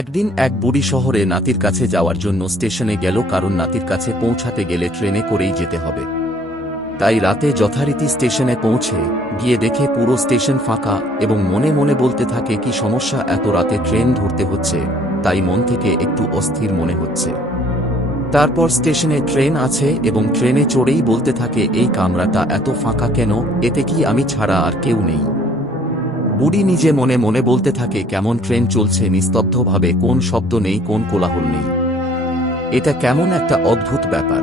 একদিন এক বুড়ি শহরে নাতির কাছে যাওয়ার জন্য স্টেশনে গেল, কারণ নাতির কাছে পৌঁছাতে গেলে ট্রেনে করেই যেতে হবে। তাই রাতে যথারীতি স্টেশনে পৌঁছে গিয়ে দেখে পুরো স্টেশন ফাঁকা এবং মনে মনে বলতে থাকে, কি সমস্যা, এত রাতে ট্রেন ধরতে হচ্ছে, তাই মন থেকে একটু অস্থির মনে হচ্ছে। তারপর স্টেশনে ট্রেন আছে এবং ট্রেনে চড়েই বলতে থাকে, এই কামরাটা এত ফাঁকা কেন, এতে কি আমি ছাড়া আর কেউ নেই? বুড়ি নিজে মনে মনে বলতে থাকে, কেমন ট্রেন চলছে নিস্তব্ধভাবে, কোন শব্দ নেই, কোন কোলাহল নেই, এটা কেমন একটা অদ্ভুত ব্যাপার।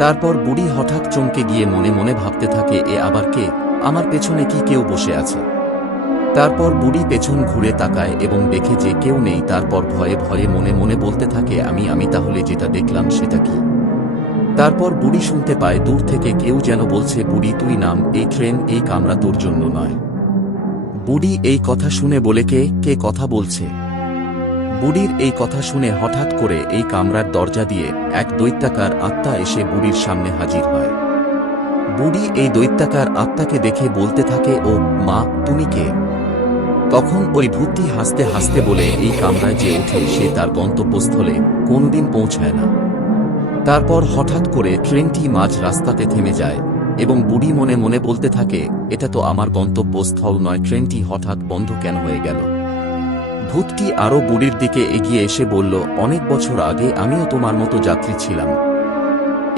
তারপর বুড়ি হঠাৎ চমকে গিয়ে মনে মনে ভাবতে থাকে, এ আবার কে, আমার পেছনে কি কেউ বসে আছে? তারপর বুড়ি পেছন ঘুরে তাকায় এবং দেখে যে কেউ নেই। তারপর ভয়ে ভয়ে মনে মনে বলতে থাকে, আমি তাহলে যেটা দেখলাম সেটা কি? তারপর বুড়ি শুনতে পায় দূর থেকে কেউ যেন বলছে, বুড়ি তুই নাম, এই ট্রেন, এই কামরা তোর জন্য নয়। বুড়ি এই কথা শুনে বলে, কে কথা বলছে? বুড়ির এই কথা শুনে হঠাৎ করে এই কামরার দরজা দিয়ে এক দৈত্যাকার আত্মা এসে বুড়ির সামনে হাজির হয়। বুড়ি এই দৈত্যাকার আত্মাকে দেখে বলতে থাকে, ও মা, তুমি কে? তখন ওই ভূতটি হাসতে হাসতে বলে, এই কামরায় যে ওঠে সে তার গন্তব্যস্থলে কোনোদিন পৌঁছায় না। তারপর হঠাৎ করে ট্রেনটি মাঝ রাস্তাতে থেমে যায় এবং বুড়ি মনে মনে বলতে থাকে, এটা তো আমার গন্তব্যস্থল নয়, ট্রেনটি হঠাৎ বন্ধ কেন হয়ে গেল? ভূতটি আরও বুড়ির দিকে এগিয়ে এসে বলল, অনেক বছর আগে আমিও তোমার মতো যাত্রী ছিলাম।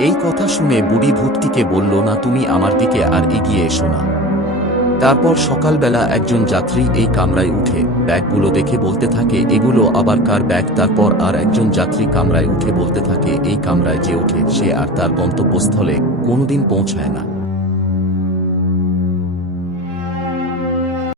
এই কথা শুনে বুড়ি ভূতটিকে বলল, না, তুমি আমার দিকে আর এগিয়ে এসো না। তারপর সকালবেলা একজন যাত্রী এই কামরায় উঠে ব্যাগগুলো দেখে বলতে থাকে, এগুলো আবার কার ব্যাগ? তারপর আর একজন যাত্রী কামরায় উঠে বলতে থাকে, এই কামরায় যে ওঠে সে আর তার গন্তব্যস্থলে কোনোদিন পৌঁছায় না।